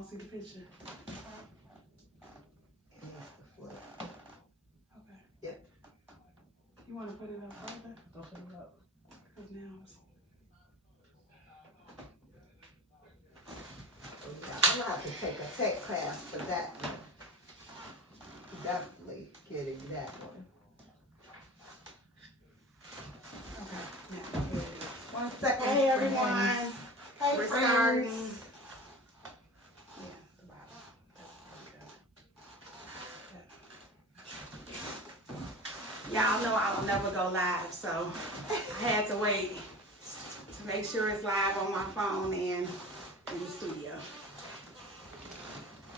don't see the picture. Okay. Yep. You want to put it up further? Don't put it up. Because now it's... I'm gonna have to take a tech class for that one. Definitely getting that one. Okay. Now, here it is. 1 second. Hey, everyone. Hey, We're friends. starting. Yeah, the bottom. That's Y'all know I'll never go live, so I had to wait to make sure it's live on my phone and in the studio.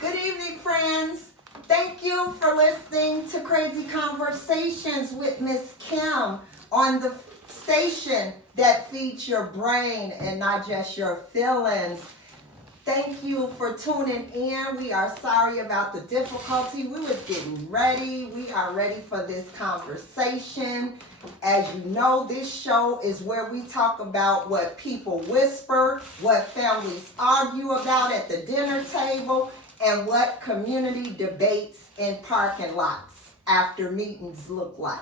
Good evening, friends. Thank you for listening to Crazy Conversations with Miss Kim on the station that feeds your brain and not just your feelings. Thank you for tuning in. We are sorry about the difficulty. We was getting ready. We are ready for this conversation. As you know, this show is where we talk about what people whisper, what families argue about at the dinner table, and what community debates in parking lots after meetings look like.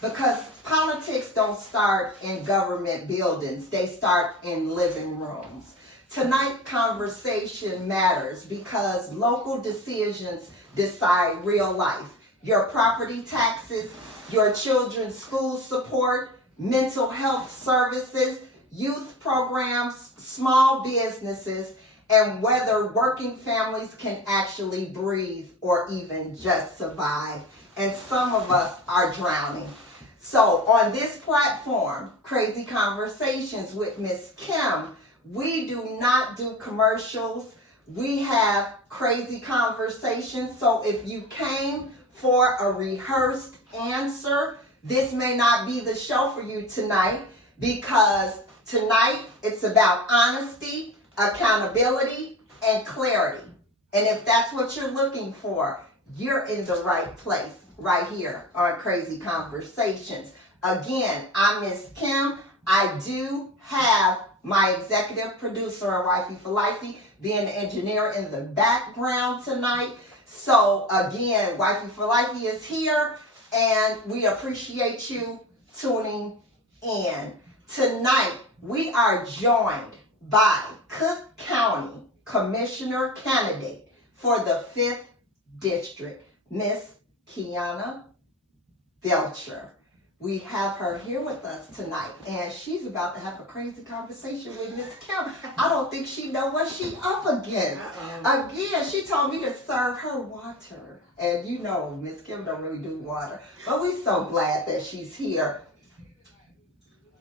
Because politics don't start in government buildings, they start in living rooms. Tonight's conversation matters because local decisions decide real life. Your property taxes, your children's school support, mental health services, youth programs, small businesses, and whether working families can actually breathe or even just survive. And some of us are drowning. So on this platform, Crazy Conversations with Miss Kim, we do not do commercials. We have crazy conversations. So if you came for a rehearsed answer, this may not be the show for you tonight, because tonight it's about honesty, accountability, and clarity. And if that's what you're looking for, you're in the right place right here on Crazy Conversations. Again, I'm Miss Kim. I do have my executive producer, or Wifey for Lifey, being the engineer in the background tonight. So again, Wifey for Lifey is here, and we appreciate you tuning in. Tonight, we are joined by Cook County Commissioner candidate for the 5th District, Miss Kiana Belcher. We have her here with us tonight, and she's about to have a crazy conversation with Miss Kim. I don't think she know what she up against. Again, she told me to serve her water, and you know Miss Kim don't really do water, but we're so glad that she's here.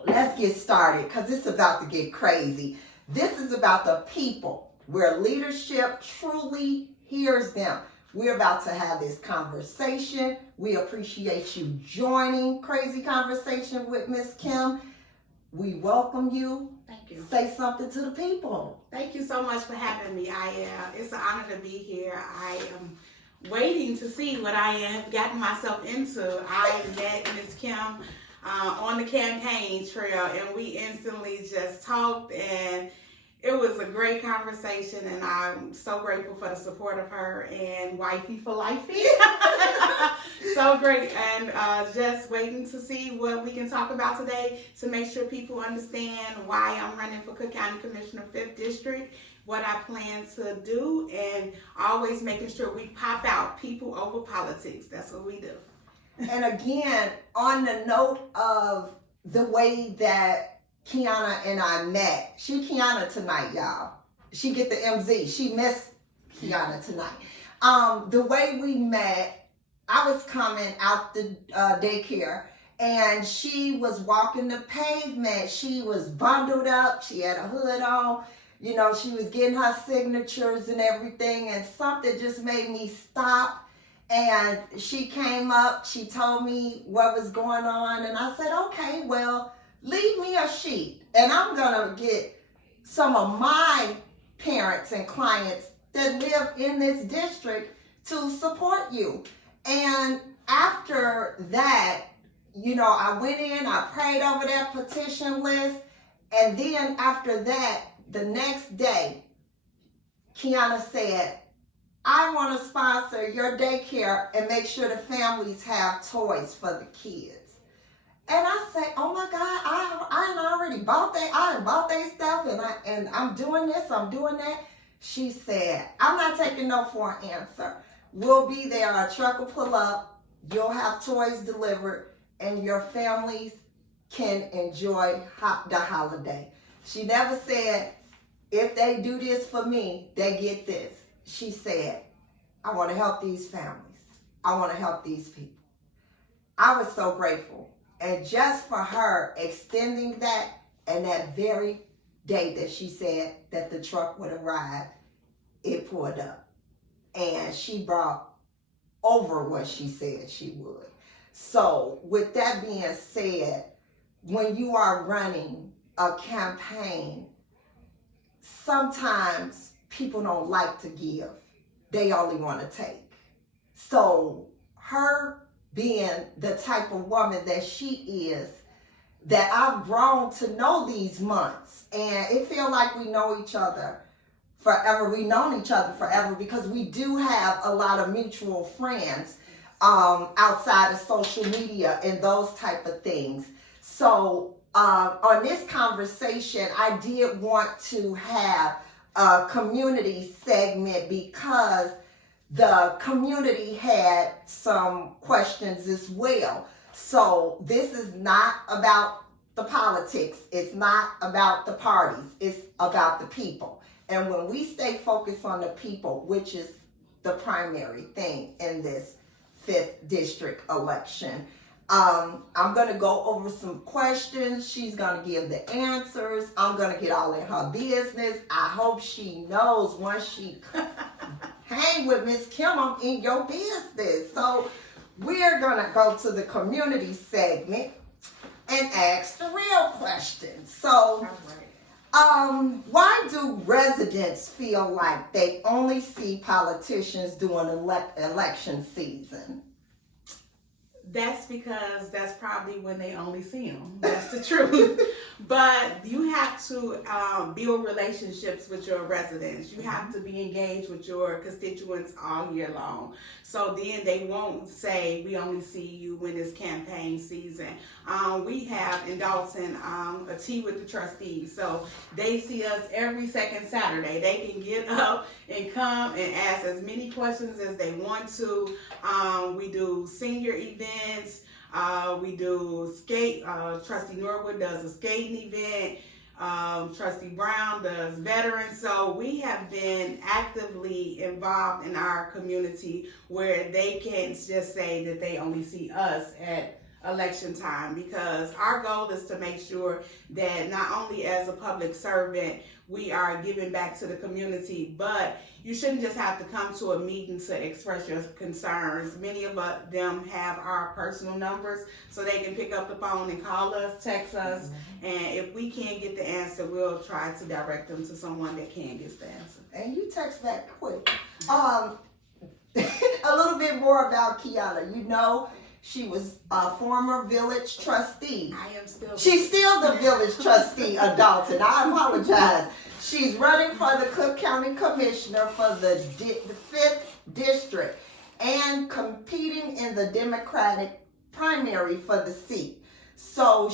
Let's get started, because it's about to get crazy. This is about the people, where leadership truly hears them. We're about to have this conversation. We appreciate you joining Crazy Conversation with Miss Kim. We welcome you. Thank you. Say something to the people. Thank you so much for having me. It's an honor to be here. I am waiting to see what I have gotten myself into. I met Miss Kim on the campaign trail, and we instantly just talked, and it was a great conversation, and I'm so grateful for the support of her and Wifey for Lifey. So great, and just waiting to see what we can talk about today to make sure people understand why I'm running for Cook County Commissioner 5th District, what I plan to do, and always making sure we pop out people over politics. That's what we do. And again, on the note of the way that Kiana and I met, she Kiana tonight, y'all. She get the MZ. She missed Kiana tonight. The way we met, I was coming out the daycare, and she was walking the pavement. She was bundled up. She had a hood on. You know, she was getting her signatures and everything, and something just made me stop. And she came up, she told me what was going on, and I said, okay, well, leave me a sheet, and I'm gonna get some of my parents and clients that live in this district to support you. And after that, you know, I went in, I prayed over that petition list, and then after that, the next day, Kiana said, I want to sponsor your daycare and make sure the families have toys for the kids. And I say, oh my God, I already bought that. I bought their stuff and I'm doing this, I'm doing that. She said, I'm not taking no for an answer. We'll be there. Our truck will pull up. You'll have toys delivered and your families can enjoy the holiday. She never said, if they do this for me, they get this. She said, I want to help these families. I want to help these people. I was so grateful. And just for her extending that, and that very day that she said that the truck would arrive, it pulled up. And she brought over what she said she would. So with that being said, when you are running a campaign, sometimes people don't like to give. They only want to take. So her being the type of woman that she is, that I've grown to know these months. And it feels like we know each other forever. We've known each other forever because we do have a lot of mutual friends outside of social media and those type of things. So on this conversation, I did want to have a community segment because the community had some questions as well. So this is not about the politics. It's not about the parties. It's about the people. And when we stay focused on the people, which is the primary thing in this 5th district election, I'm going to go over some questions. She's going to give the answers. I'm going to get all in her business. I hope she knows once she hang with Miss Kim, I'm in your business. So we're going to go to the community segment and ask the real questions. So why do residents feel like they only see politicians during election season? That's because that's probably when they only see them. That's the truth. But you have to build relationships with your residents. You have to be engaged with your constituents all year long. So then they won't say, we only see you when it's campaign season. We have in Dolton a tea with the trustees. So they see us every second Saturday. They can get up and come and ask as many questions as they want to. We do senior events. We do skate. Trustee Norwood does a skating event. Trustee Brown does veterans. So we have been actively involved in our community where they can't just say that they only see us at election time, because our goal is to make sure that not only as a public servant we are giving back to the community, but you shouldn't just have to come to a meeting to express your concerns. Many of them have our personal numbers, so they can pick up the phone and call us, text us, and if we can't get the answer, we'll try to direct them to someone that can get the answer. And you text back quick. A little bit more about Kiana. You know, she was a former village trustee. She's still the village trustee of Dolton. I apologize. She's running for the Cook County Commissioner for the 5th district and competing in the Democratic primary for the seat. So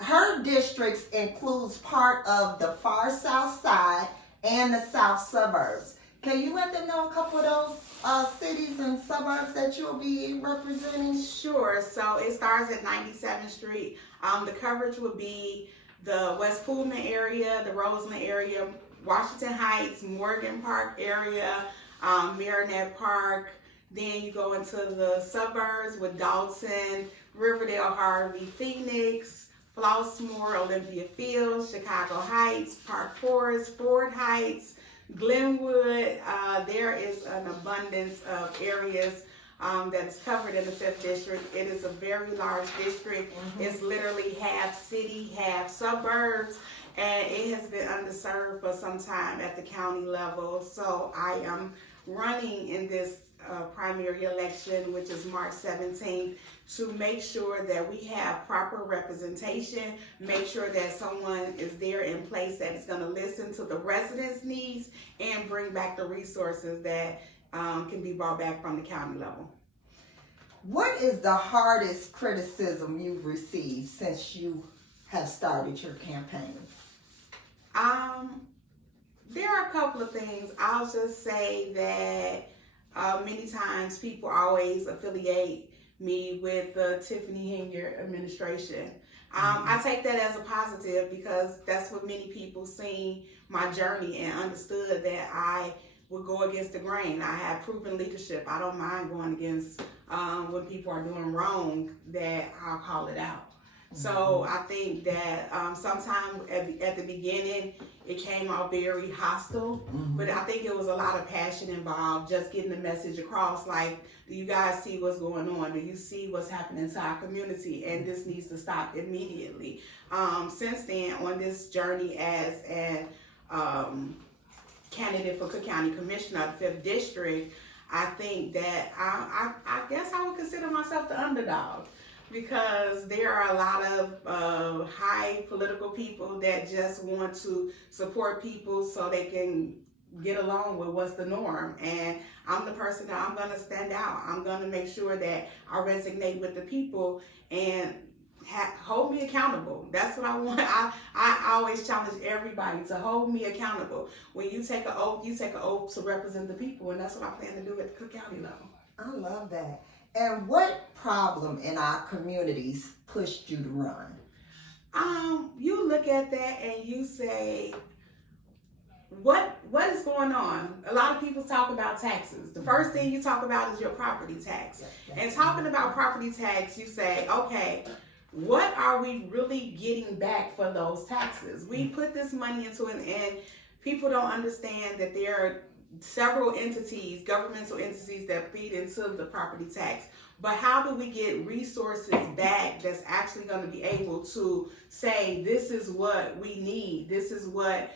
her districts includes part of the far south side and the south suburbs. Can you let them know a couple of those cities and suburbs that you'll be representing? Sure. So it starts at 97th Street. The coverage would be the West Pullman area, the Roseland area, Washington Heights, Morgan Park area, Marinette Park. Then you go into the suburbs with Dolton, Riverdale, Harvey, Phoenix, Flossmoor, Olympia Fields, Chicago Heights, Park Forest, Ford Heights, Glenwood. There is an abundance of areas that is covered in the 5th district. It is a very large district. It's literally half city, half suburbs, and it has been underserved for some time at the county level. So I am running in this primary election, which is March 17th, to make sure that we have proper representation, make sure that someone is there in place that is going to listen to the residents' needs and bring back the resources that can be brought back from the county level. What is the hardest criticism you've received since you have started your campaign? There are a couple of things. I'll just say that many times people always affiliate me with the Tiffany Hinger administration. I take that as a positive because that's what many people seen my journey and understood that I would go against the grain. I have proven leadership. I don't mind going against when people are doing wrong, that I'll call it out. So I think that sometimes at the beginning it came out very hostile, but I think it was a lot of passion involved, just getting the message across. Like, do you guys see what's going on? Do you see what's happening to our community? And this needs to stop immediately. Since then, on this journey as a candidate for Cook County Commissioner of the 5th District, I think that I guess I would consider myself the underdog, because there are a lot of high political people that just want to support people so they can get along with what's the norm. And I'm the person that I'm going to stand out. I'm going to make sure that I resonate with the people and hold me accountable. That's what I want. I always challenge everybody to hold me accountable. When you take an oath, you take an oath to represent the people, and that's what I plan to do at the Cook County level. I love that. And what problem in our communities pushed you to run? You look at that and you say, what is going on? A lot of people talk about taxes. The first thing you talk about is your property tax. And talking about property tax, you say, okay, what are we really getting back for those taxes? We put this money into it, and people don't understand that there are several entities, governmental entities, that feed into the property tax. But how do we get resources back that's actually going to be able to say, this is what we need, this is what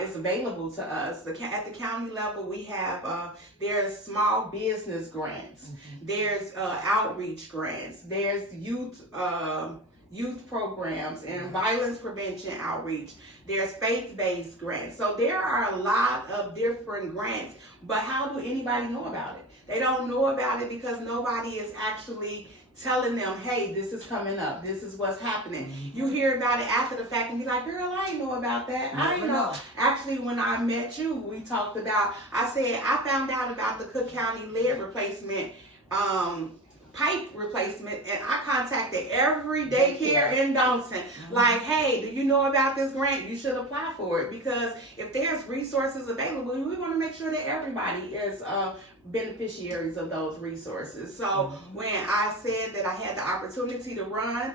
is available to us? At the county level, we have, there's small business grants, there's outreach grants, there's youth programs and violence prevention outreach, there's faith-based grants. So there are a lot of different grants, but how do anybody know about it? They don't know about it because nobody is actually telling them, hey, this is coming up, this is what's happening. You hear about it after the fact and be like, girl, I didn't know about that. I didn't know. Actually, when I met you, we talked about, I said, I found out about the Cook County lead replacement, pipe replacement, and I contacted every daycare in Dolton, like, hey, do you know about this grant? You should apply for it, because if there's resources available, we want to make sure that everybody is beneficiaries of those resources. So when I said that I had the opportunity to run,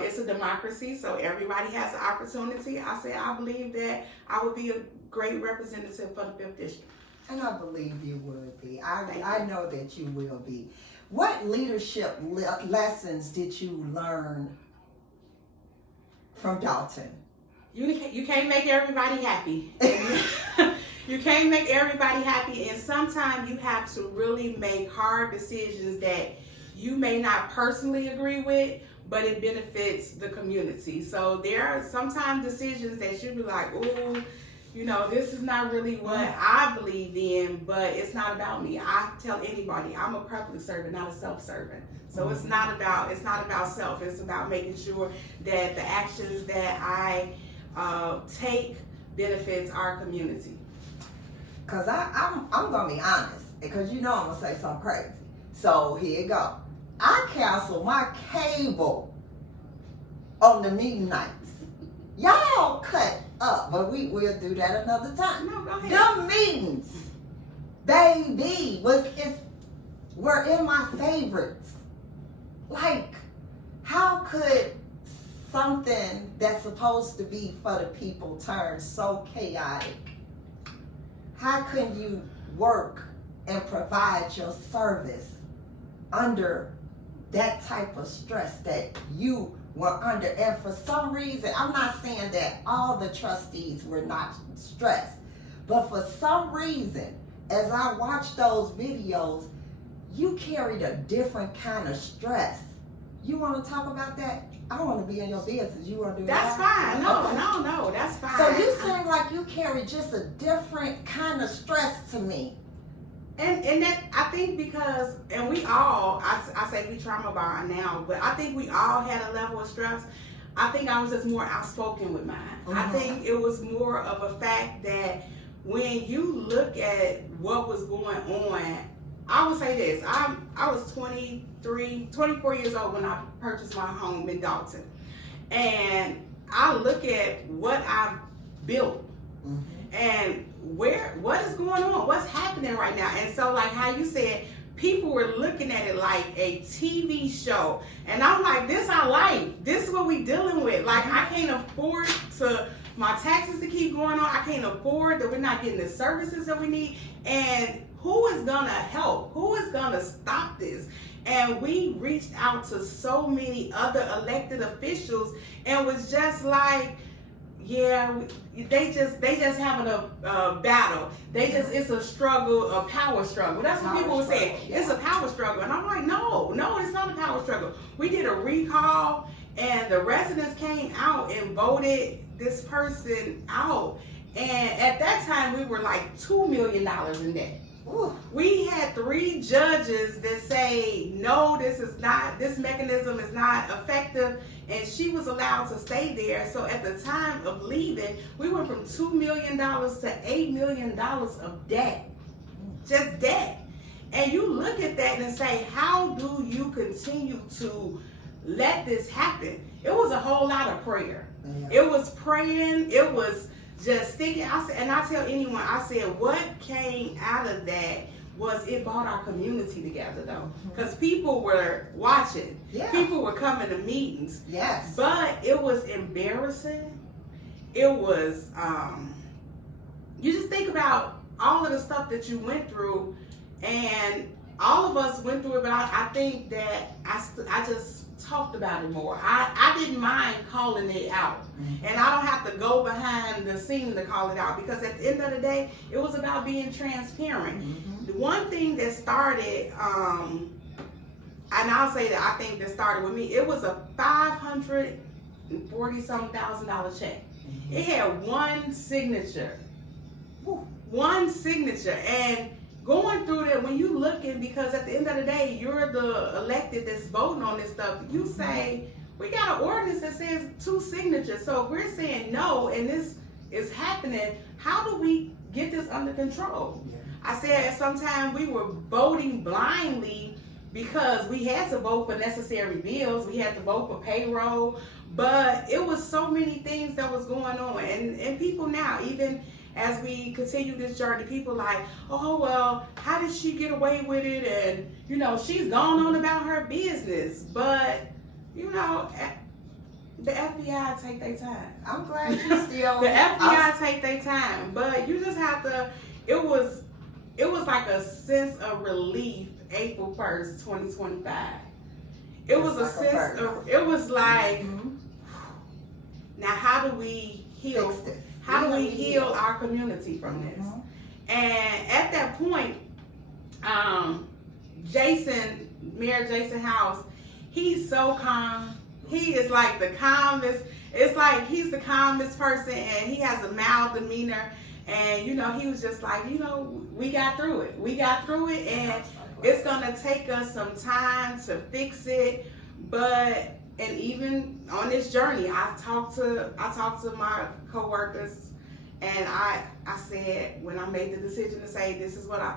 it's a democracy, so everybody has the opportunity. I said I believe that I would be a great representative for the 5th District. And I believe you would be. I know that you will be. What leadership lessons did you learn from Dolton? You can't make everybody happy. You can't make everybody happy, and sometimes you have to really make hard decisions that you may not personally agree with, but it benefits the community. So there are sometimes decisions that you be like, ooh, you know, this is not really what I believe in, but it's not about me. I tell anybody, I'm a public servant, not a self-servant. So it's not about self. It's about making sure that the actions that I take benefits our community. Cause I'm gonna be honest, because you know I'm gonna say something crazy. So here you go. I cancel my cable on the meeting nights. Y'all cut up, but we'll do that another time. No, go ahead. Them meetings, baby, were in my favorites. Like, how could something that's supposed to be for the people turn so chaotic? How can you work and provide your service under that type of stress that you were under? And for some reason, I'm not saying that all the trustees were not stressed, but for some reason, as I watched those videos, you carried a different kind of stress. You want to talk about that? I want to be in your business. You want to do That's that? fine. No, Okay. no, that's fine. So you seem like you carry just a different kind of stress to me. And that, I think because, and we all, I say we trauma bond now, but I think we all had a level of stress. I think I was just more outspoken with mine. I think it was more of a fact that when you look at what was going on, I would say this, I was 24 years old when I purchased my home in Dolton. And I look at what I've built and what is going on, what's happening right now. And so like how you said, people were looking at it like a TV show. And I'm like, this our life. This is what we dealing with. Like I can't afford to my taxes to keep going on. I can't afford that we're not getting the services that we need. And who is gonna help? Who is gonna stop this? And we reached out to so many other elected officials and was just like, yeah, they just having a battle. It's a struggle, a power struggle. That's what people were saying. Yeah. It's a power struggle. And I'm like, no, it's not a power struggle. We did a recall and the residents came out and voted this person out. And at that time we were like $2 million in debt. Ooh. We had 3 judges that say, no, this mechanism is not effective, and she was allowed to stay there. So at the time of leaving, we went from $2 million to $8 million of debt, just debt. And you look at that and say, how do you continue to let this happen? It was a whole lot of prayer. Yeah. It was praying, it was just thinking. I tell anyone, I said, what came out of that was it brought our community together though. Because people were watching. Yeah. People were coming to meetings. Yes. But it was embarrassing. It was, you just think about all of the stuff that you went through, and all of us went through it, but I think that I just talked about it more. I didn't mind calling it out. And I don't have to go behind the scene to call it out, because at the end of the day, it was about being transparent. The one thing that started, and I'll say that I think that started with me, it was a $540,000 check. It had one signature. One signature. And going through that, when you looking, because at the end of the day, you're the elected that's voting on this stuff, you say, we got an ordinance that says 2 signatures. So if we're saying no, and this is happening, how do we get this under control? Yeah. I said sometimes we were voting blindly because we had to vote for necessary bills. We had to vote for payroll, but it was so many things that was going on. And people now, even as we continue this journey, people like, oh, well, how did she get away with it? And, she's gone on about her business. But, the FBI take their time. I'm glad you still. The FBI take their time. But you just have to, it was like a sense of relief April 1st, 2025. It was a sense of, it was like, now how do we heal? How do we heal our community from this? And at that point, Mayor Jason House, he's so calm. He is like the calmest. It's like he's the calmest person, and he has a mild demeanor. And he was just like, we got through it. We got through it, and it's gonna take us some time to fix it. And even on this journey, I talked to my coworkers, and I said, when I made the decision to say this is what I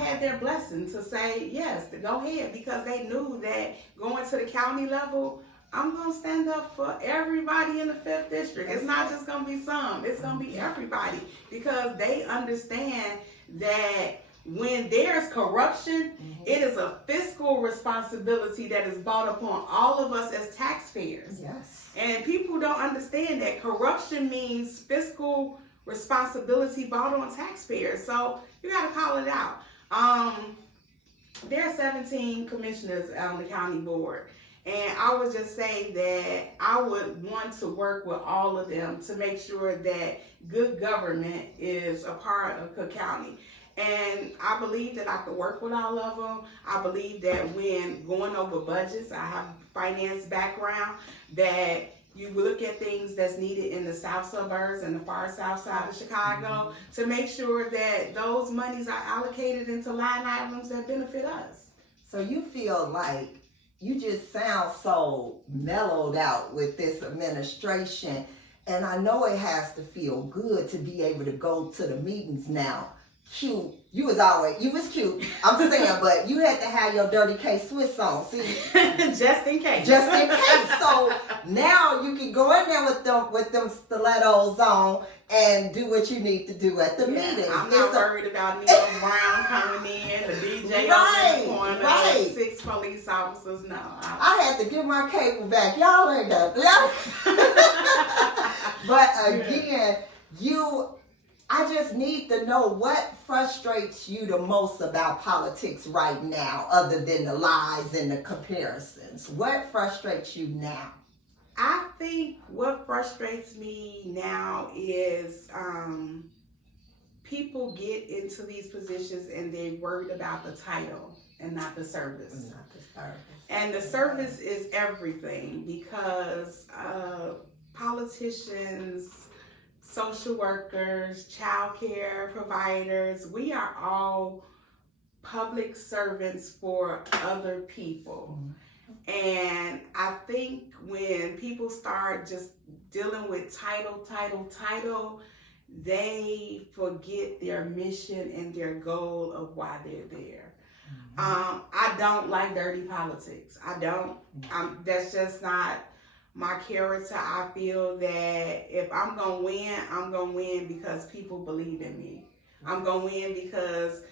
had their blessing to say yes, to go ahead, because they knew that going to the county level, I'm gonna stand up for everybody in the 5th district. It's not just gonna be some, it's gonna be everybody, because they understand that when there's corruption, it is a fiscal responsibility that is brought upon all of us as taxpayers. Yes. And people don't understand that corruption means fiscal responsibility brought on taxpayers. So you got to call it out. There are 17 commissioners on the county board. And I would just say that I would want to work with all of them to make sure that good government is a part of Cook County. And I believe that I could work with all of them. I believe that when going over budgets, I have finance background, that you look at things that's needed in the south suburbs and the far south side of Chicago to make sure that those monies are allocated into line items that benefit us. So you feel like you just sound so mellowed out with this administration, and I know it has to feel good to be able to go to the meetings now. Cute. You was cute. I'm saying, but you had to have your dirty K-Swiss on. See, just in case. Just in case. So now you can go in there with them stilettos on and do what you need to do at the meetings. I'm not worried about Neil Brown coming in, the DJ on the corner, 6 police officers. No. I had to give my cable back. Y'all ain't that. But again, I just need to know what frustrates you the most about politics right now, other than the lies and the comparisons. What frustrates you now? I think what frustrates me now is people get into these positions and they're worried about the title and not the service. And the service is everything, because politicians, social workers, child care providers, we are all public servants for other people. And I think when people start just dealing with title, they forget their mission and their goal of why they're there. I don't like dirty politics. I don't. That's just not my character. I feel that if I'm going to win because people believe in me. I'm going to win because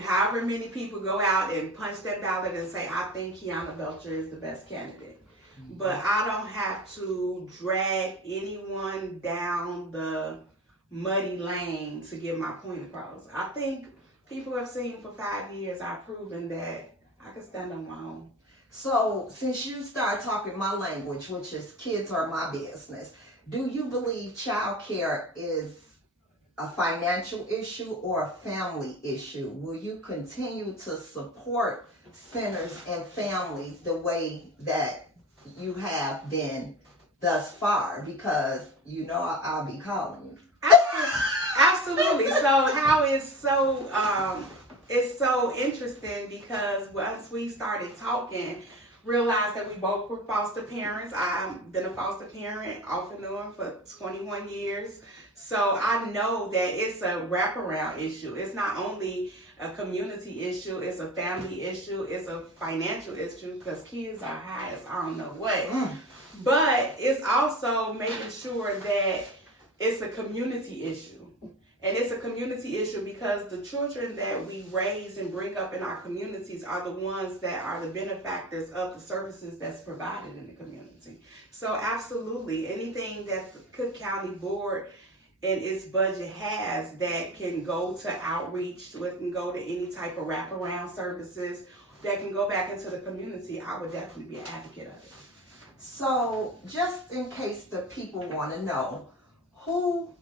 however many people go out and punch that ballot and say, I think Kiana Belcher is the best candidate. But I don't have to drag anyone down the muddy lane to get my point across. I think people have seen for 5 years, I've proven that I can stand on my own. So since you start talking my language, which is kids are my business, do you believe child care is a financial issue or a family issue? Will you continue to support centers and families the way that you have been thus far? Because you know I'll be calling you. Absolutely. So how it's so interesting, because once we started talking, realized that we both were foster parents. I've been a foster parent off and on for 21 years. So I know that it's a wraparound issue. It's not only a community issue, it's a family issue, it's a financial issue, because kids are high as I don't know what. But it's also making sure that it's a community issue. And it's a community issue because the children that we raise and bring up in our communities are the ones that are the benefactors of the services that's provided in the community. So absolutely, anything that the Cook County Board and its budget has that can go to outreach, that can go to any type of wraparound services, that can go back into the community, I would definitely be an advocate of it. So just in case the people want to know, who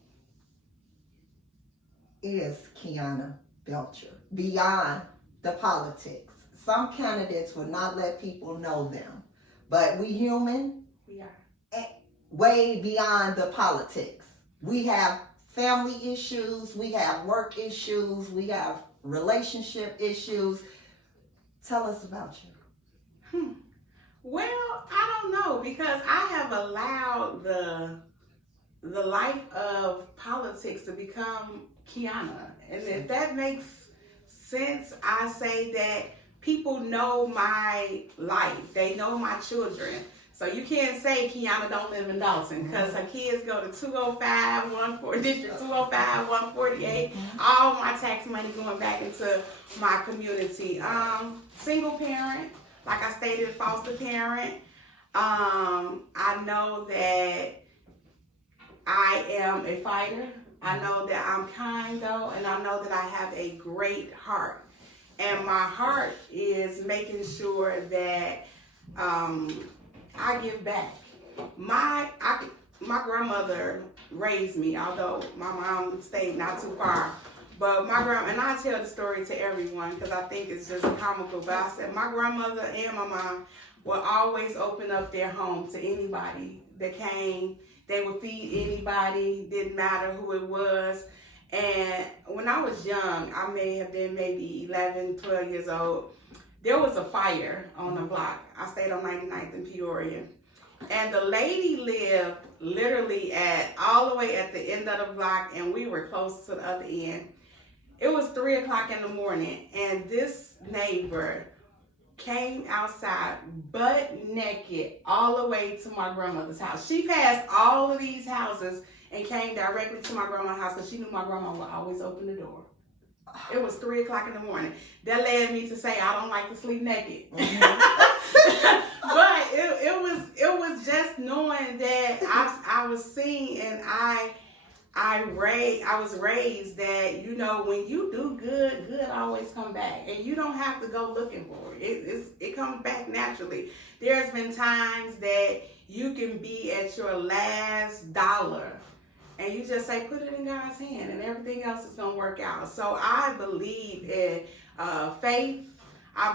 is Kiana Belcher beyond the politics? Some candidates will not let people know them, but we human. We are. Way beyond the politics. We have family issues, we have work issues, we have relationship issues. Tell us about you. Well, I don't know, because I have allowed the life of politics to become Kiana. And if that makes sense, I say that people know my life. They know my children. So you can't say Kiana don't live in Dolton, because her kids go to 205, 140, District 205, 148. All my tax money going back into my community. Single parent, like I stated, foster parent. I know that I am a fighter. I know that I'm kind though, and I know that I have a great heart. And my heart is making sure that I give back. My grandmother raised me, although my mom stayed not too far. But my grandma, and I tell the story to everyone because I think it's just comical, but I said my grandmother and my mom would always open up their home to anybody that came. They would feed anybody, didn't matter who it was. And when I was young, I may have been maybe 11, 12 years old, there was a fire on the block. I stayed on 99th in Peoria. And the lady lived literally all the way at the end of the block, and we were close to the other end. It was 3 o'clock in the morning, and this neighbor came outside butt naked all the way to my grandmother's house. She passed all of these houses and came directly to my grandma's house because she knew my grandma would always open the door. It was 3 o'clock in the morning. That led me to say I don't like to sleep naked. Mm-hmm. But it was just knowing that I was seeing, and I was raised that, you know, when you do good always come back, and you don't have to go looking for it. It comes back naturally. There's been times that you can be at your last dollar, and you just say, put it in God's hand, and everything else is going to work out. So I believe in faith. I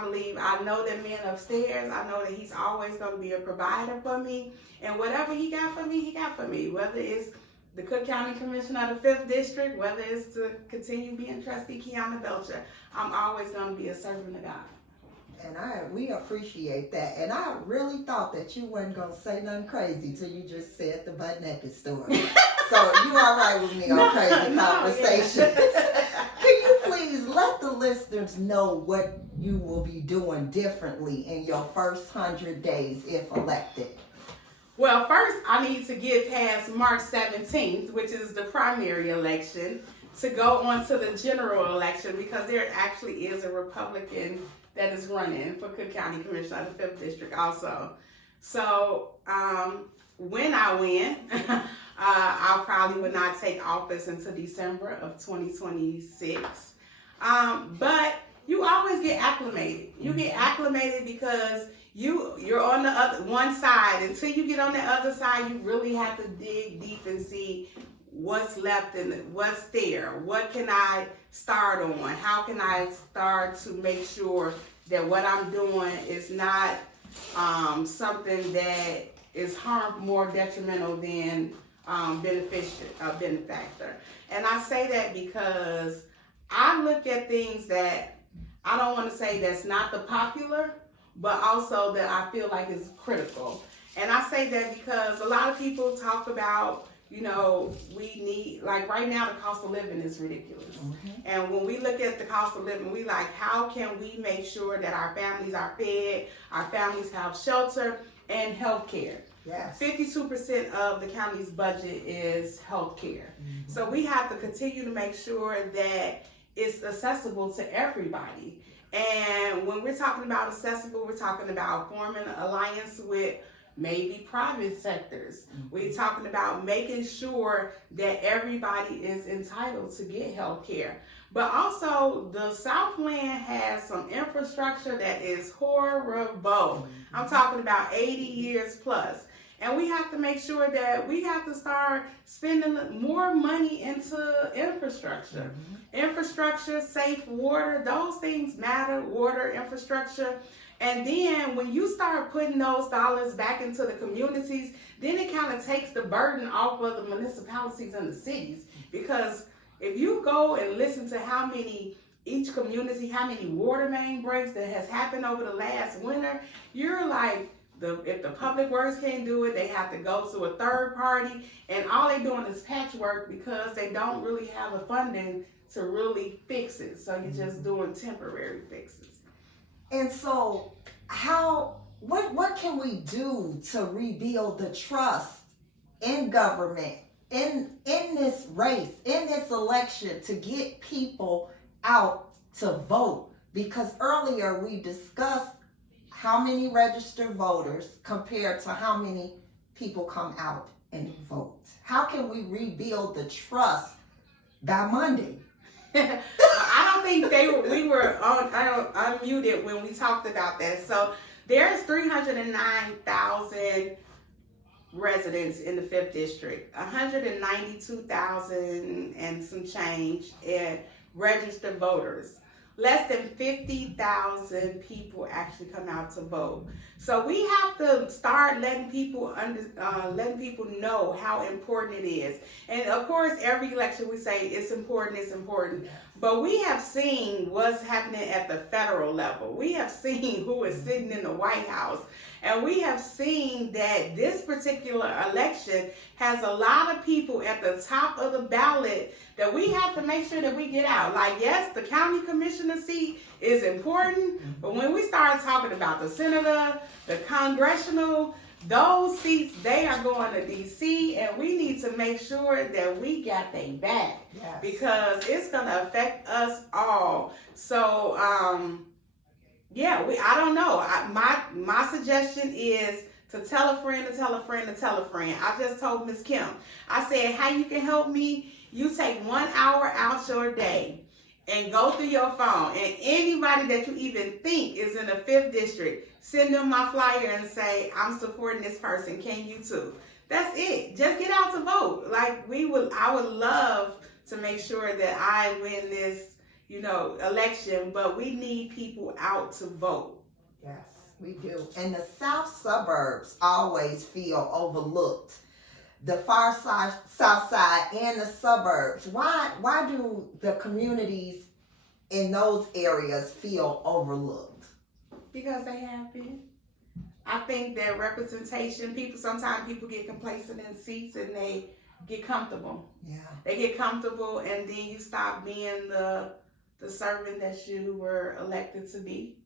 know that man upstairs, I know that he's always going to be a provider for me. And whatever he got for me, he got for me. Whether it's the Cook County Commissioner of the 5th District, whether it's to continue being Trustee Kiana Belcher, I'm always going to be a servant of God. And we appreciate that. And I really thought that you weren't going to say nothing crazy till you just said the butt naked story. So you all right with me on crazy conversations. Yeah. Can you please let the listeners know what you will be doing differently in your first 100 days if elected? Well, first I need to get past March 17th, which is the primary election, to go on to the general election, because there actually is a Republican that is running for Cook County Commissioner of the 5th District also. So when I win, I probably would not take office until December of 2026. But you always get acclimated. You get acclimated because you're on the other one side. Until you get on the other side, you really have to dig deep and see what's left and what's there. What can I start on? How can I start to make sure that what I'm doing is not something that is more detrimental than benefactor. And I say that because I look at things that I don't want to say that's not the popular, but also that I feel like is critical. And I say that because a lot of people talk about, you know, we need, like right now the cost of living is ridiculous. Mm-hmm. And when we look at the cost of living, we like, how can we make sure that our families are fed, our families have shelter and health care? Yes. 52% of the county's budget is health care. Mm-hmm. So we have to continue to make sure that it's accessible to everybody. And when we're talking about accessible, we're talking about forming an alliance with maybe private sectors. Mm-hmm. We're talking about making sure that everybody is entitled to get health care. But also, the Southland has some infrastructure that is horrible. Mm-hmm. I'm talking about 80 years plus. And we have to make sure that we have to start spending more money into infrastructure. Mm-hmm. Infrastructure, safe water, those things matter, water, infrastructure. And then when you start putting those dollars back into the communities, then it kind of takes the burden off of the municipalities and the cities. Because if you go and listen to how many water main breaks that has happened over the last winter, you're like, if the public works can't do it, they have to go to a third party, and all they're doing is patchwork because they don't really have the funding to really fix it. So you're just doing temporary fixes. And so what can we do to rebuild the trust in government, in this race, in this election, to get people out to vote? Because earlier we discussed how many registered voters compared to how many people come out and vote. How can we rebuild the trust by Monday? I don't think we were unmuted when we talked about that. So there's 309,000 residents in the 5th District, 192,000 and some change registered voters. Less than 50,000 people actually come out to vote. So we have to start letting people know how important it is. And of course, every election we say it's important, it's important. Yes. But we have seen what's happening at the federal level. We have seen who is sitting in the White House. And we have seen that this particular election has a lot of people at the top of the ballot that we have to make sure that we get out. Like, yes, the county commissioner seat is important, but when we start talking about the senator, the congressional, those seats, they are going to D.C., and we need to make sure that we got they back. Yes. Because it's going to affect us all. So, I don't know. My suggestion is to tell a friend, to tell a friend, to tell a friend. I just told Miss Kim, I said, how you can help me? You take 1 hour out your day and go through your phone, and anybody that you even think is in the 5th district, send them my flyer and say, I'm supporting this person. Can you too? That's it. Just get out to vote. Like I would love to make sure that I win this, election, but we need people out to vote. Yes, we do. And the South suburbs always feel overlooked. The far side, South side, and the suburbs. Why do the communities in those areas feel overlooked? Because they have been. I think that representation, sometimes people get complacent in seats and they get comfortable. Yeah. They get comfortable, and then you stop being the servant that you were elected to be.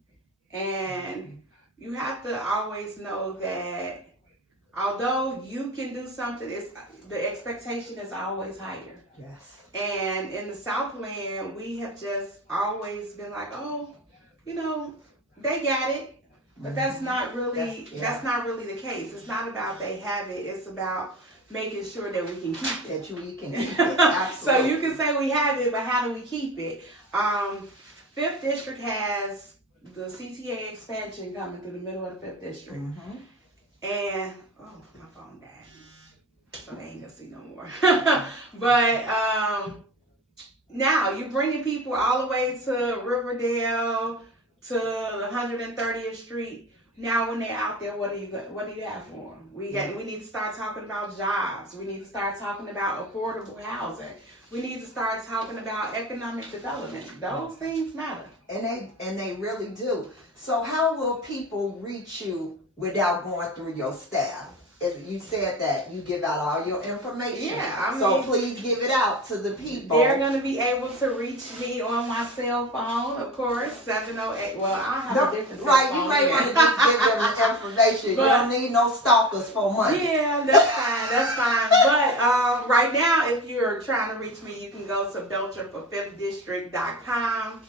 And you have to always know that although you can do something, the expectation is always higher. Yes. And in the Southland, we have just always been like, oh, they got it. But that's not really that's not really the case. It's not about they have it. It's about making sure that we can keep it. That we can keep it. Absolutely. So you can say we have it, but how do we keep it? 5th district has the CTA expansion coming through the middle of the 5th district. Mm-hmm. And my phone died, so they ain't gonna see no more. But now you're bringing people all the way to Riverdale, to 130th Street. Now, when they're out there, what do you have for them? We need to start talking about jobs. We need to start talking about affordable housing. We need to start talking about economic development. Those things matter. And they really do. So how will people reach you without going through your staff? You said that you give out all your information. Yeah, so please give it out to the people. They're going to be able to reach me on my cell phone, of course, 708. Well, I have a different cell phone. Right, you may want to just give them the information. But, you don't need no stalkers for money. Yeah, that's fine. But right now, if you're trying to reach me, you can go to belcherfor5thdistrict.com.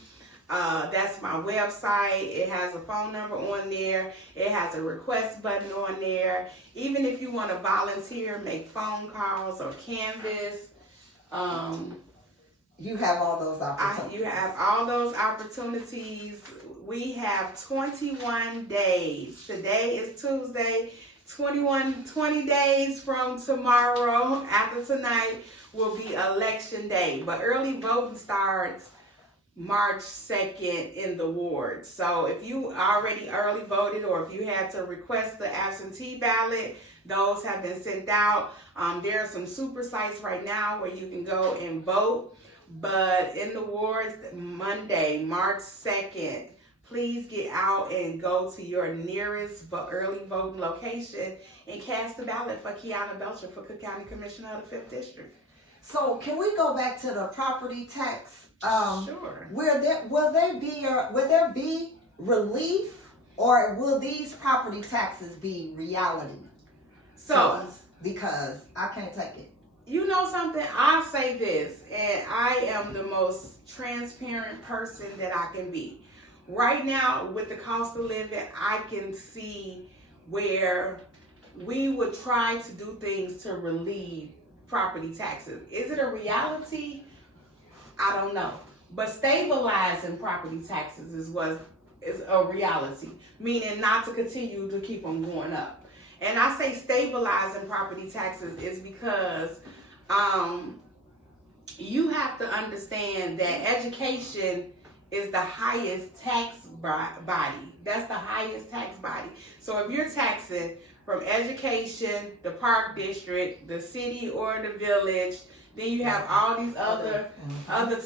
That's my website. It has a phone number on there. It has a request button on there. Even if you want to volunteer, make phone calls or canvas. You have all those opportunities. You have all those opportunities. We have 21 days. Today is Tuesday. 20 days from tomorrow, after tonight, will be election day. But early voting starts March 2nd in the ward. So if you already early voted, or if you had to request the absentee ballot, those have been sent out. There are some super sites right now where you can go and vote. But in the wards, Monday, March 2nd, please get out and go to your nearest early voting location and cast a ballot for Kiana Belcher for Cook County Commissioner of the 5th District. So can we go back to the property tax? Sure. Will there be relief, or will these property taxes be reality? So, because I can't take it. You know something? I'll say this, and I am the most transparent person that I can be. Right now, with the cost of living, I can see where we would try to do things to relieve property taxes. Is it a reality? I don't know. But stabilizing property taxes is a reality, meaning not to continue to keep them going up. And I say stabilizing property taxes is because you have to understand that education is the highest tax body. That's the highest tax body. So if you're taxing from education, the park district, the city or the village, then you have all these other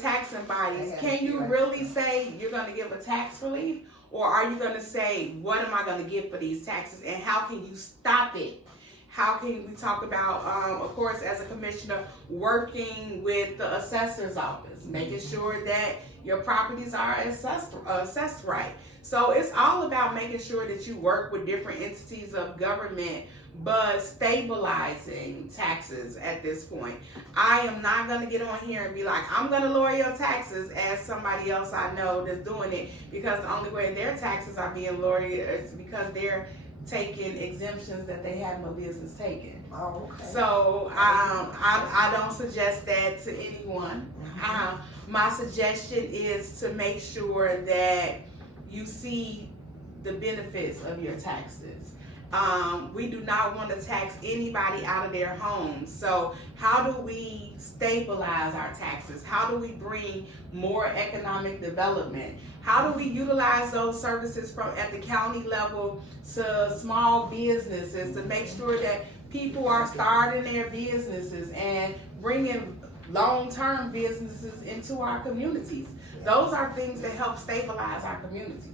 taxing bodies. Can you really say you're going to give a tax relief? Or are you going to say, what am I going to get for these taxes? And how can you stop it? How can we talk about, of course, as a commissioner, working with the assessor's office, making sure that your properties are assessed right. So it's all about making sure that you work with different entities of government, but stabilizing taxes at this point. I am not going to get on here and be like, I'm going to lower your taxes as somebody else I know that's doing it, because the only way their taxes are being lowered is because they're taking exemptions that they had no business taking. Oh, okay. So I don't suggest that to anyone. My suggestion is to make sure that you see the benefits of your taxes. We do not want to tax anybody out of their homes. So how do we stabilize our taxes? How do we bring more economic development? How do we utilize those services from at the county level to small businesses to make sure that people are starting their businesses and bringing long-term businesses into our communities? Those are things that help stabilize our communities.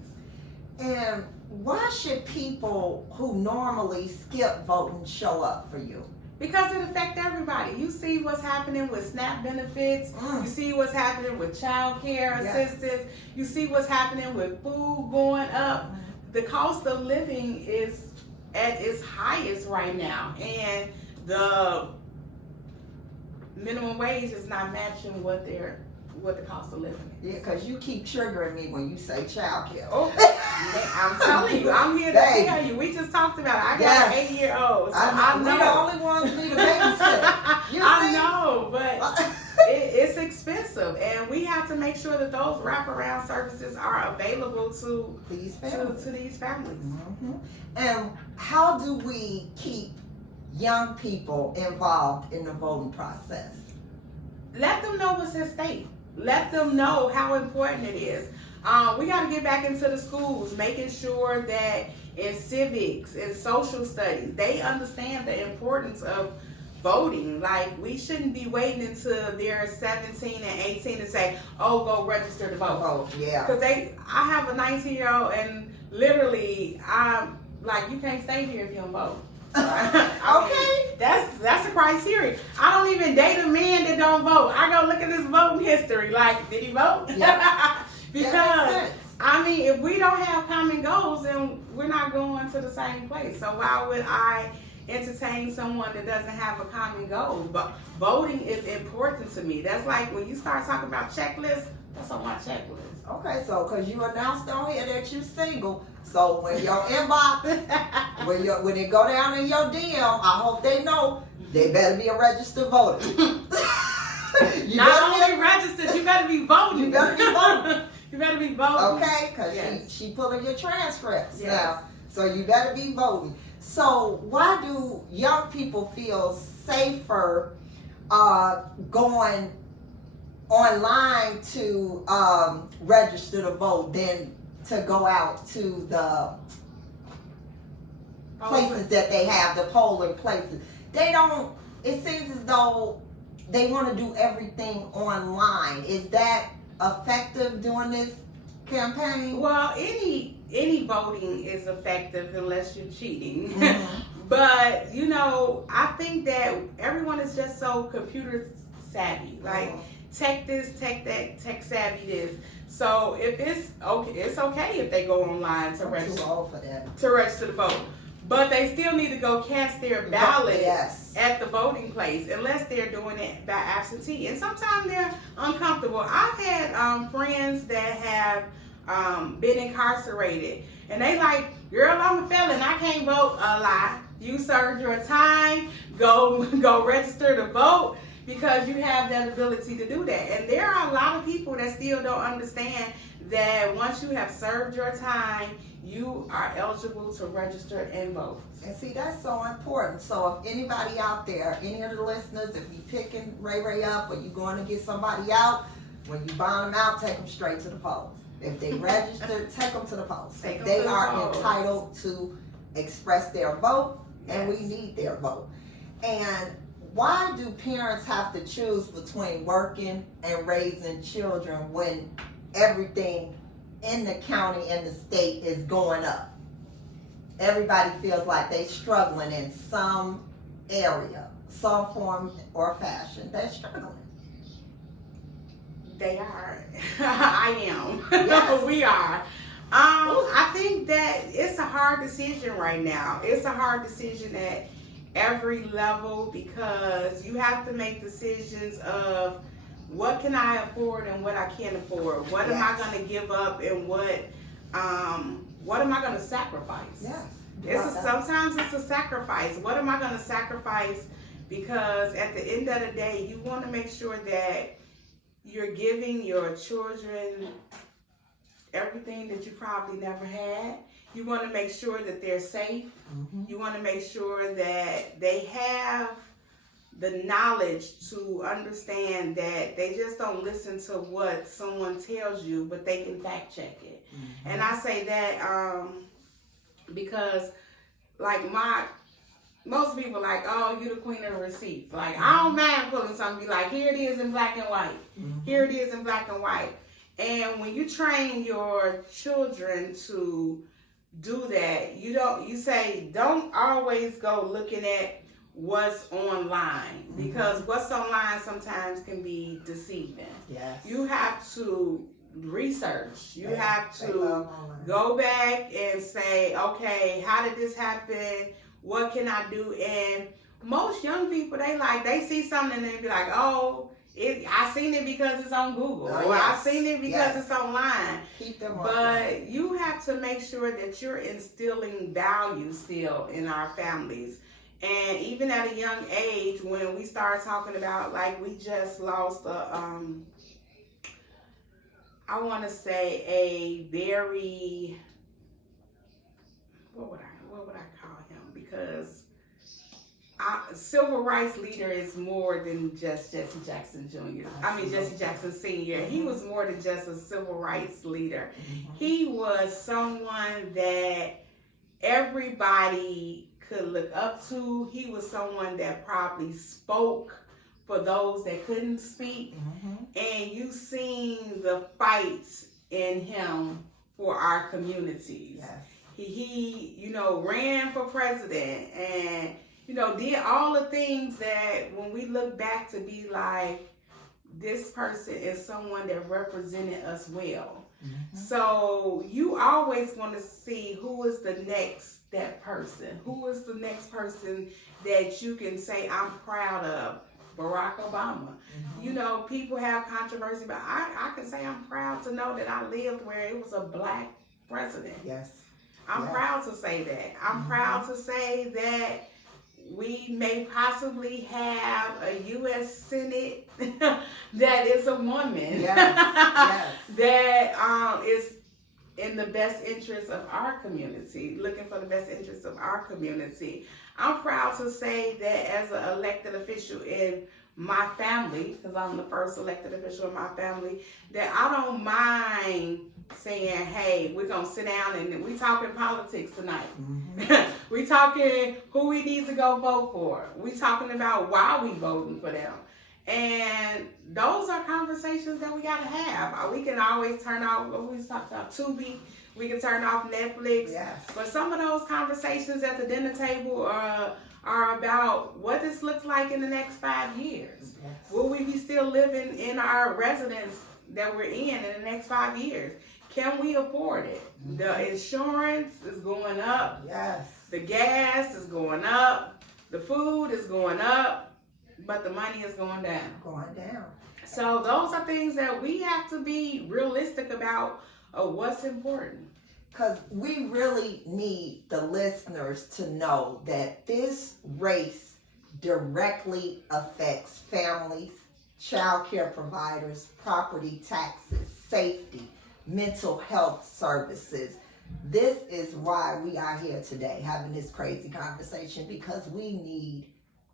And why should people who normally skip voting show up for you? Because it affects everybody. You see what's happening with SNAP benefits. You see what's happening with child care assistance. You see what's happening with food going up. The cost of living is at its highest right now. And the minimum wage is not matching what the cost of living is. Yeah, because you keep triggering me when you say child care. Oh, I'm telling you, I'm here to tell you. We just talked about it. I got an 8-year-old, so I know. We're the only ones who need a babysitter. I know, but it's expensive, and we have to make sure that those wraparound services are available to these families. Mm-hmm. And how do we keep young people involved in the voting process? Let them know what's at stake. Let them know how important it is. We got to get back into the schools, making sure that in civics and social studies, they understand the importance of voting. Like, we shouldn't be waiting until they're 17 and 18 to say, oh, go register to vote. Oh, yeah. Because I have a 19-year-old, and literally, I'm like, you can't stay here if you don't vote. Okay. That's a criteria. I don't even date a man that don't vote. I go look at his voting history. Like, did he vote? Yeah. Because I mean, if we don't have common goals, then we're not going to the same place. So why would I entertain someone that doesn't have a common goal? But voting is important to me. That's like when you start talking about checklists. That's on my checklist. Okay, so because you announced on here that you're single, so when your inbox, when it go down in your DM, I hope they know they better be a registered voter. Not only registered, you better be voting. You better be voting. You better be voting. Okay, because she pulling your transcripts now, so you better be voting. So why do young people feel safer going online to register to vote than to go out to the places that they have, the polling places? They don't, it seems as though they want to do everything online. Is that effective during this campaign? Well, any voting is effective unless you're cheating. Mm-hmm. But, you know, I think that everyone is just so computer savvy. Like, tech this, tech that, tech savvy this. So if it's okay if they go online to register. Too old for that. To register to vote. But they still need to go cast their ballot at the voting place, unless they're doing it by absentee. And sometimes they're uncomfortable. I've had friends that have been incarcerated, and they like, girl, I'm a felon, I can't vote. A lie. You served your time. Go register to vote. because you have that ability to do that. And there are a lot of people that still don't understand that once you have served your time, you are eligible to register and vote. And see, that's so important. So if anybody out there, any of the listeners, if you picking Ray up or you going to get somebody out, when you bond them out, take them straight to the polls. If they registered, take them to the polls. They are entitled to express their vote, and we need their vote. And why do parents have to choose between working and raising children when everything in the county and the state is going up? Everybody feels like they're struggling in some area, some form or fashion. They're struggling. They are. I am. Yes. We are. I think that it's a hard decision right now. It's a hard decision at every level because you have to make decisions of what can I afford and what I can't afford. What am I going to give up and what am I going to sacrifice? Yes. Sometimes it's a sacrifice. What am I going to sacrifice? Because at the end of the day, you want to make sure that you're giving your children everything that you probably never had. You want to make sure that they're safe. Mm-hmm. You want to make sure that they have the knowledge to understand that they just don't listen to what someone tells you, but they can fact check it. Mm-hmm. And I say that because like most people like, oh, you the queen of the receipts. Like, I don't mind pulling something, be like, here it is in black and white. Mm-hmm. Here it is in black and white. And when you train your children to do that, you say, don't always go looking at what's online, because what's online sometimes can be deceiving. Yes. You have to research. You have to go back and say, okay, how did this happen? What can I do? And most young people, they see something and they be like, oh, I seen it because it's on Google, or I seen it because it's online. Keep them but you have to make sure that you're instilling value still in our families. And even at a young age, when we start talking about, like, we just lost I want to say a very, what would I call him? Because civil rights leader is more than just Jesse Jackson Jr. Jesse Jackson Sr. He was more than just a civil rights leader. Mm-hmm. He was someone that everybody could look up to. He was someone that probably spoke for those that couldn't speak. Mm-hmm. And you seen the fights in him for our communities. Yes. He ran for president and did all the things that when we look back to be like, this person is someone that represented us well. Mm-hmm. So you always want to see who is the next person. Who is the next person that you can say, I'm proud of? Barack Obama. Mm-hmm. People have controversy, but I can say I'm proud to know that I lived where it was a black president. Yes. I'm proud to say that. I'm proud to say that we may possibly have a U.S. Senate that is a woman. Yes. That is in the best interest of our community, looking for the best interest of our community. I'm proud to say that as an elected official in my family, because I'm the first elected official in my family, that I don't mind saying, hey, we're going to sit down and we talking politics tonight. Mm-hmm. We talking who we need to go vote for. We talking about why we voting for them. And those are conversations that we got to have. We can always turn off, we talked about Tubi, we can turn off Netflix. Yes. But some of those conversations at the dinner table are about what this looks like in the next 5 years. Yes. Will we be still living in our residence that we're in the next 5 years? Can we afford it? Mm-hmm. The insurance is going up. Yes. The gas is going up. The food is going up. But the money is going down. Going down. So those are things that we have to be realistic about what's important. Because we really need the listeners to know that this race directly affects families, child care providers, property taxes, safety, mental health services. This is why we are here today having this crazy conversation, because we need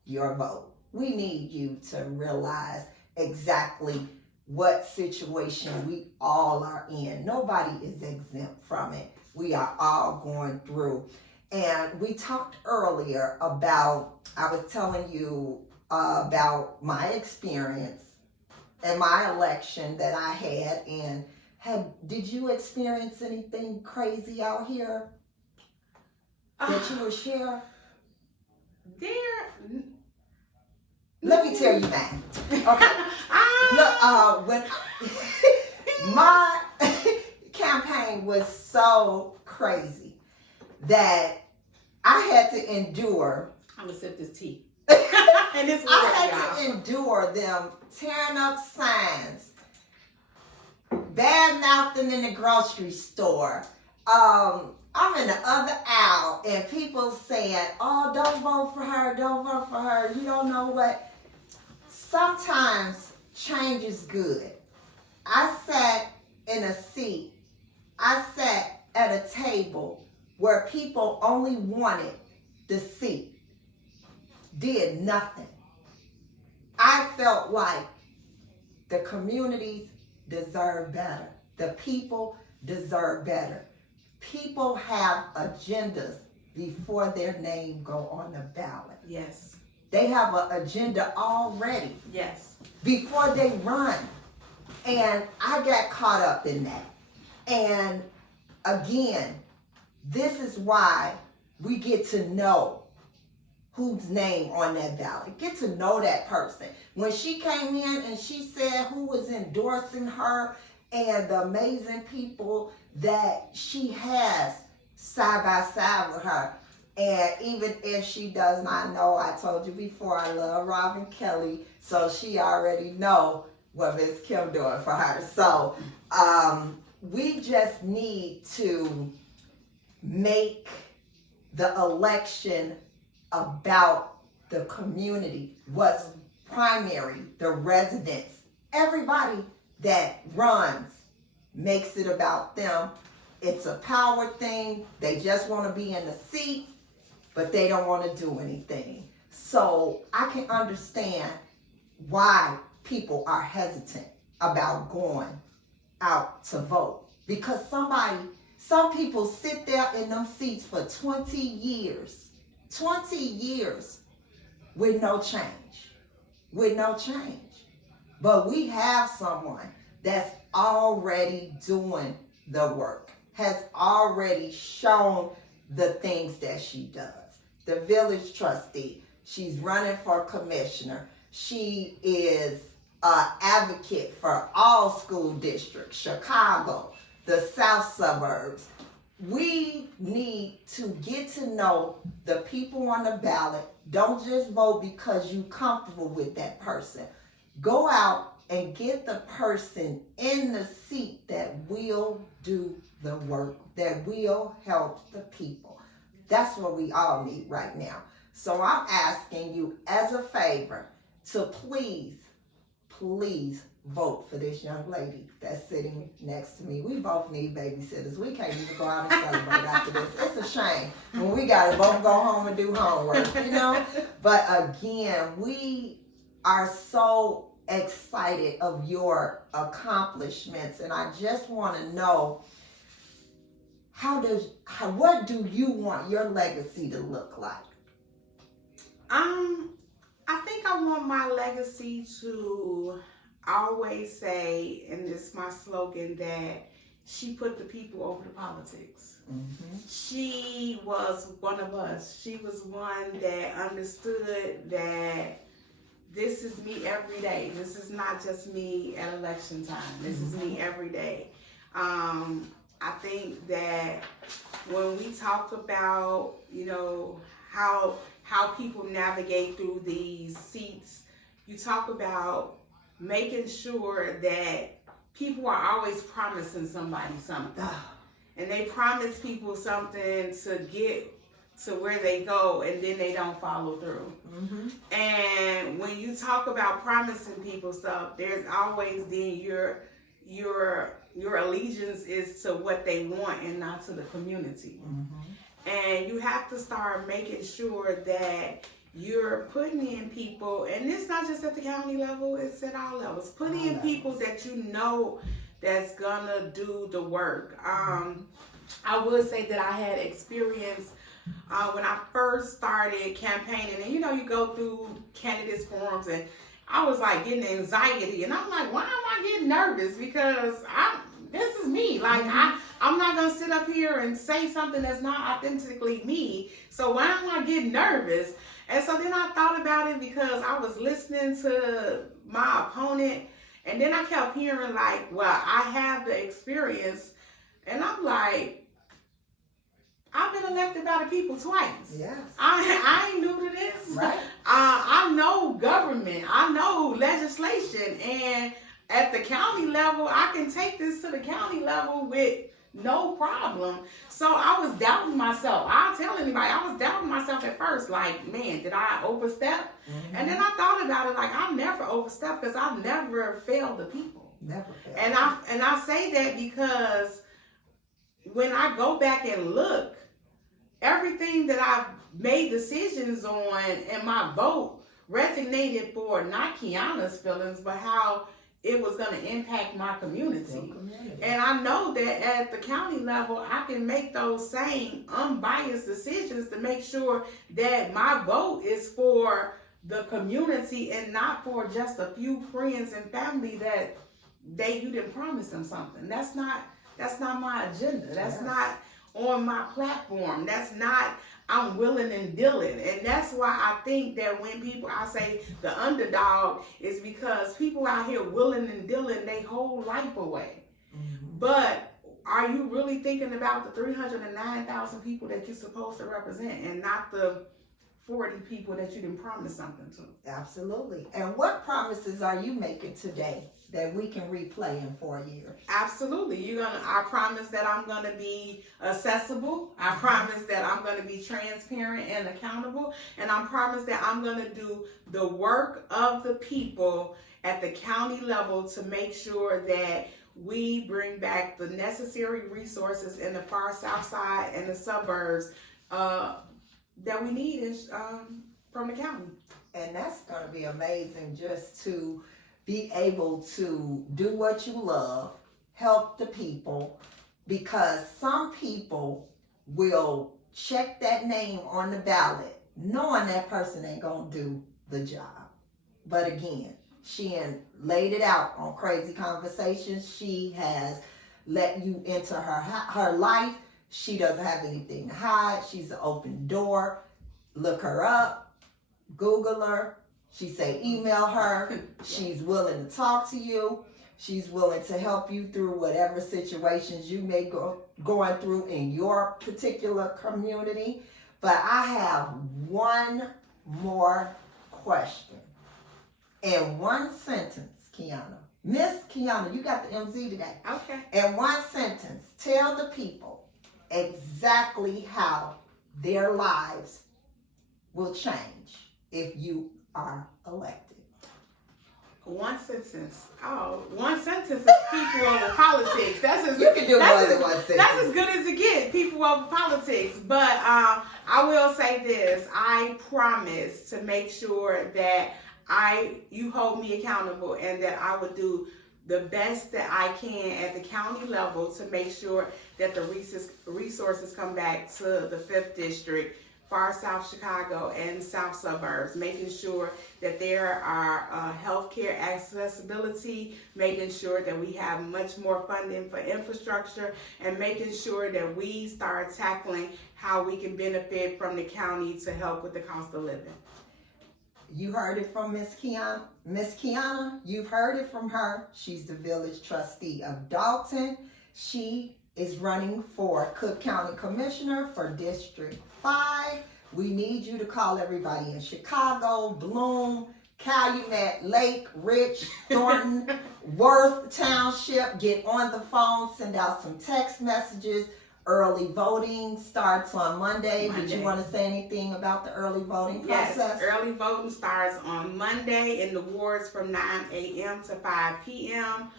your vote. We need you to realize exactly what situation we all are in. Nobody is exempt from it. We are all going through. And we talked earlier about, I was telling you about my experience and my election that I had. And did you experience anything crazy out here that you would share? Let me tell you, man. Okay. Look, when my campaign was so crazy that I had to endure. I'm gonna sip this tea. And this I had to endure them tearing up signs, bad mouthing in the grocery store. I'm in the other aisle and people saying, "Oh, don't vote for her, don't vote for her. You don't know what." Sometimes change is good. I sat in a seat. I sat at a table where people only wanted the seat, did nothing. I felt like the communities deserve better. The people deserve better. People have agendas before their name go on the ballot. Yes. They have an agenda already. Yes. Before they run. And I got caught up in that. And again, this is why we get to know whose name on that ballot. Get to know that person. When she came in and she said who was endorsing her and the amazing people that she has side by side with her. And even if she does not know, I told you before, I love Robin Kelly, so she already know what Miss Kim doing for her. So we just need to make the election about the community, what's primary, the residents. Everybody that runs makes it about them. It's a power thing. They just want to be in the seat, but they don't want to do anything. So I can understand why people are hesitant about going out to vote. Because some people sit there in them seats for 20 years. 20 years with no change. With no change. But we have someone that's already doing the work, has already shown the things that she does. The village trustee, she's running for commissioner. She is an advocate for all school districts, Chicago, the south suburbs. We need to get to know the people on the ballot. Don't just vote because you're comfortable with that person. Go out and get the person in the seat that will do the work, that will help the people. That's what we all need right now. So I'm asking you as a favor to please vote for this young lady that's sitting next to me. We both need babysitters. We can't even go out and celebrate after this. It's a shame when we gotta both go home and do homework, you know? But again, we are so excited of your accomplishments, and I just want to know what do you want your legacy to look like? I think I want my legacy to always say, and it's my slogan, that she put the people over the politics. Mm-hmm. She was one of us. She was one that understood that this is me every day. This is not just me at election time. This is me every day. I think that when we talk about, how people navigate through these seats, you talk about making sure that people are always promising somebody something. And they promise people something to get to where they go and then they don't follow through. And when you talk about promising people stuff, there's always then your allegiance is to what they want and not to the community. And you have to start making sure that you're putting in people, and it's not just at the county level, it's at all levels. Putting in people that you know that's gonna do the work. I would say that I had experience when I first started campaigning, and you know, you go through candidates forums, and I was like getting anxiety, and I'm like, why am I getting nervous? Because this is me. Like I'm not gonna sit up here and say something that's not authentically me. So why am I getting nervous? And so then I thought about it because I was listening to my opponent, and then I kept hearing like, well, I have the experience, and I'm like, I've been elected by the people twice. Yes. I ain't new to this. Right. I know government. I know legislation. And at the county level, I can take this to the county level with no problem. So I was doubting myself. I'll tell anybody, I was doubting myself at first. Like, man, did I overstep? And then I thought about it, like, I never overstepped because I've never failed the people. Never failed. And I say that because when I go back and look, everything that I've made decisions on and my vote resonated for not Kiana's feelings, but how it was going to impact my community. And I know that at the county level, I can make those same unbiased decisions to make sure that my vote is for the community and not for just a few friends and family that you didn't promise them something. That's not my agenda. That's not on my platform. That's not, I'm willing and dealing. And that's why I think that when I say the underdog, is because people out here willing and dealing their whole life away. But are you really thinking about the 309,000 people that you're supposed to represent and not the 40 people that you didn't promise something to? Absolutely. And what promises are you making today that we can replay in 4 years? Absolutely. I promise that I'm gonna be accessible. I promise that I'm gonna be transparent and accountable. And I promise that I'm gonna do the work of the people at the county level to make sure that we bring back the necessary resources in the far south side and the suburbs that we need from the county. And that's going to be amazing, just to be able to do what you love, help the people, because some people will check that name on the ballot knowing that person ain't going to do the job. But again, she laid it out on Crazy Conversations. She has let you into her life. She doesn't have anything to hide. She's an open door. Look her up, Google her. She say email her. She's willing to talk to you. She's willing to help you through whatever situations you may going through in your particular community. But I have one more question. In one sentence, Kiana. Miss Kiana, you got the MZ today. Okay. In one sentence, tell the people exactly how their lives will change if you are elected. One sentence. Oh, one sentence is people over politics. You can do more than one sentence. That's as good as it gets, people over politics. But I will say this. I promise to make sure that you hold me accountable and that I would do the best that I can at the county level to make sure that the resources come back to the 5th District, far South Chicago, and South Suburbs, making sure that there are healthcare accessibility, making sure that we have much more funding for infrastructure, and making sure that we start tackling how we can benefit from the county to help with the cost of living. You heard it from Miss Kiana. Miss Kiana, you've heard it from her. She's the village trustee of Dolton. She is running for Cook County Commissioner for District 5. We need you to call everybody in Chicago, Bloom, Calumet, Lake, Rich, Thornton, Worth Township. Get on the phone, send out some text messages, Early voting starts on Monday. Did you want to say anything about the early voting process? Yes, early voting starts on Monday in the wards from 9 a.m. to 5 p.m.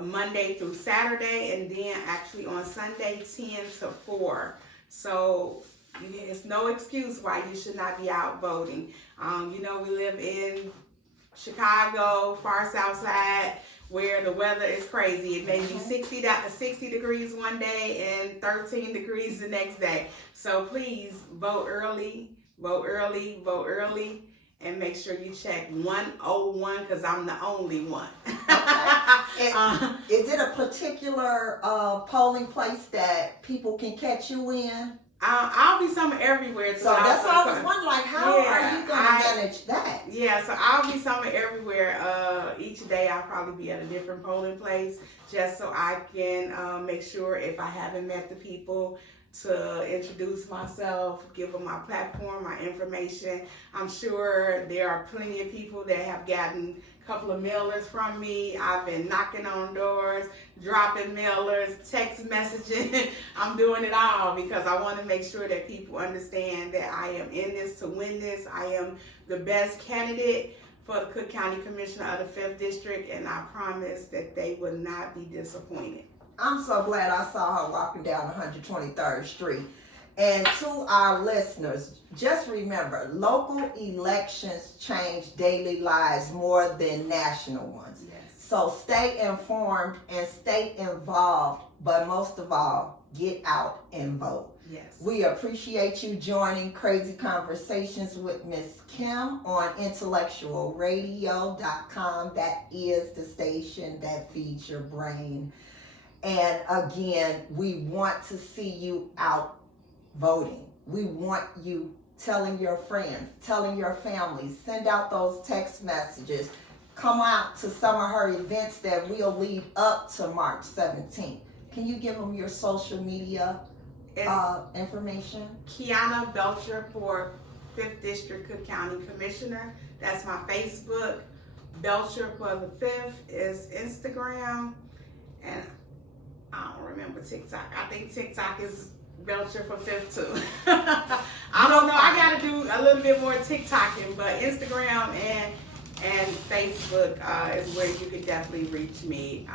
Monday through Saturday, and then actually on Sunday 10 to 4. So it's no excuse why you should not be out voting. You know, we live in Chicago, far south side, where the weather is crazy. It may be 60 degrees one day and 13 degrees the next day. So please vote early, vote early, vote early, and make sure you check 101 because I'm the only one. Is it a particular polling place that people can catch you in? I'll be somewhere everywhere. So that's why I was wondering, like, how are you going to manage that? Yeah, so I'll be somewhere everywhere. Each day I'll probably be at a different polling place just so I can make sure if I haven't met the people to introduce myself, give them my platform, my information. I'm sure there are plenty of people that have gotten a couple of mailers from me. I've been knocking on doors, dropping mailers, text messaging. I'm doing it all because I want to make sure that people understand that I am in this to win this. I am the best candidate for the Cook County Commissioner of the 5th District, and I promise that they will not be disappointed. I'm so glad I saw her walking down 123rd Street. And to our listeners, just remember, local elections change daily lives more than national ones. Yes. So stay informed and stay involved, but most of all, get out and vote. Yes. We appreciate you joining Crazy Conversations with Miss Kim on intellectualradio.com. That is the station that feeds your brain. And again, we want to see you out voting. We want you telling your friends, telling your families, send out those text messages. Come out to some of her events that will lead up to March 17th. Can you give them your social media information? Kiana Belcher for 5th District Cook County Commissioner. That's my Facebook. Belcher for the 5th is Instagram. And I don't remember TikTok. I think TikTok is Belcher for 5th too. I don't know. I got to do a little bit more TikToking, but Instagram and Facebook is where you can definitely reach me.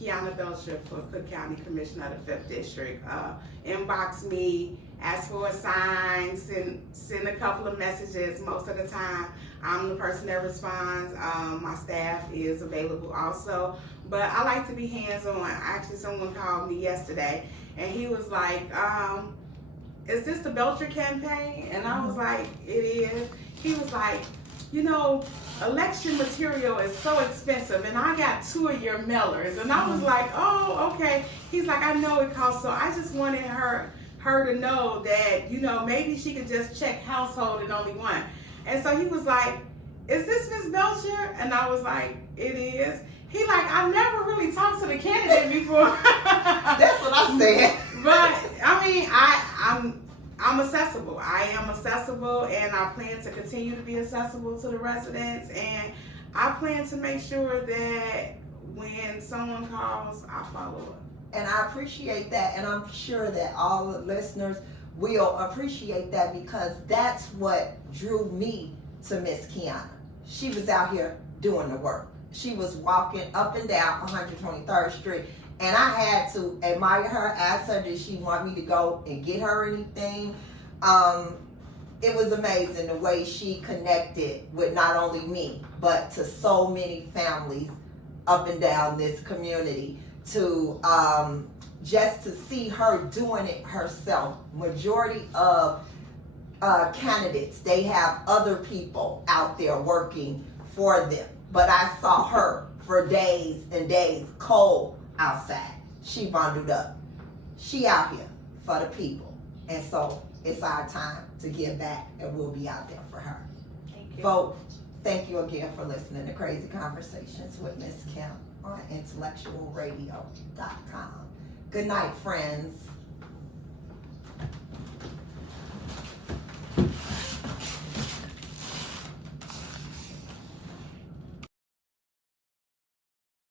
Kiana Belcher for Cook County Commissioner of the 5th District. Inbox me, ask for a sign, send a couple of messages. Most of the time, I'm the person that responds. My staff is available also. But I like to be hands-on. Actually, someone called me yesterday, and he was like, is this the Belcher campaign? And I was like, it is. He was like, you know, election material is so expensive, and I got 2 of your mailers. And I was like, oh, okay. He's like, I know it costs, so I just wanted her to know that, you know, maybe she could just check household and only one. And so he was like, is this Miss Belcher? And I was like, it is. He like, I've never really talked to the candidate before. That's what I said. But I mean, I'm accessible. I am accessible, and I plan to continue to be accessible to the residents. And I plan to make sure that when someone calls, I follow up. And I appreciate that, and I'm sure that all the listeners will appreciate that, because that's what drew me to Miss Kiana. She was out here doing the work. She was walking up and down 123rd Street, and I had to admire her, ask her, did she want me to go and get her anything? It was amazing the way she connected with not only me, but to so many families up and down this community, to just to see her doing it herself. Majority of candidates, they have other people out there working for them. But I saw her for days and days, cold outside. She bundled up. She out here for the people. And so it's our time to give back, and we'll be out there for her. Thank you. Vote. Thank you again for listening to Crazy Conversations with Miss Kim on intellectualradio.com. Good night, friends.